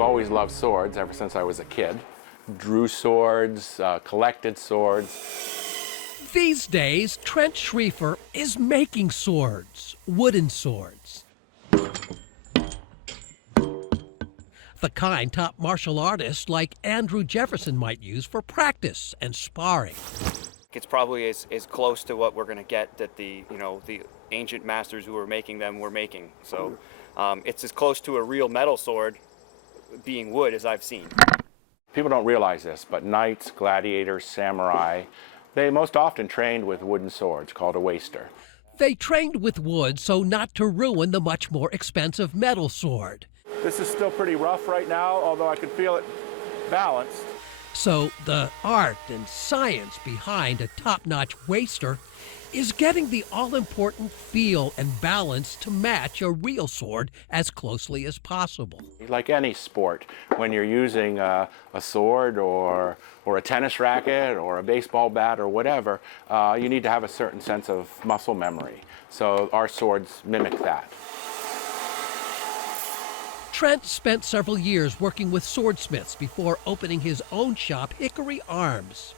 I've always loved swords ever since I was a kid. Drew swords, collected swords. These days, Trent Schriefer is making swords, wooden swords. The kind top martial artists like Andrew Jefferson might use for practice and sparring. It's probably as close to what we're going to get that the ancient masters who were making them were making. So it's as close to a real metal sword being wood as I've seen. People don't realize this, but knights, gladiators, samurai, they most often trained with wooden swords called a waster. They trained with wood so not to ruin the much more expensive metal sword. This is still pretty rough right now, although I can feel it balanced. So the art and science behind a top-notch waster is getting the all-important feel and balance to match a real sword as closely as possible. Like any sport, when you're using a sword or a tennis racket or a baseball bat or whatever, you need to have a certain sense of muscle memory. So our swords mimic that. Trent spent several years working with swordsmiths before opening his own shop, Hickory Arms.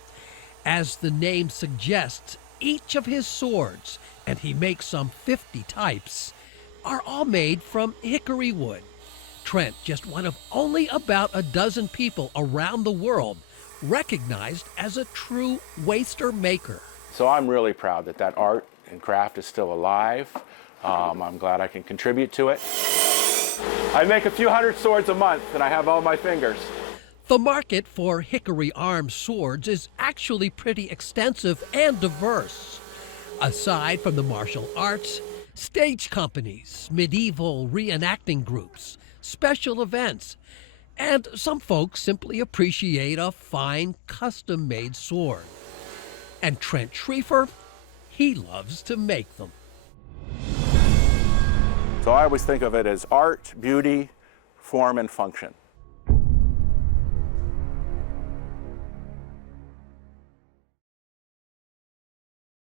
As the name suggests, each of his swords, and he makes some 50 types, are all made from hickory wood. Trent, just one of only about a dozen people around the world recognized as a true waster maker. So I'm really proud that that art and craft is still alive. I'm glad I can contribute to it. I make a few hundred swords a month, and I have all my fingers. The market for Hickory Arms swords is actually pretty extensive and diverse. Aside from the martial arts, stage companies, medieval reenacting groups, special events, and some folks simply appreciate a fine custom-made sword. And Trent Schriefer, he loves to make them. So I always think of it as art, beauty, form, and function.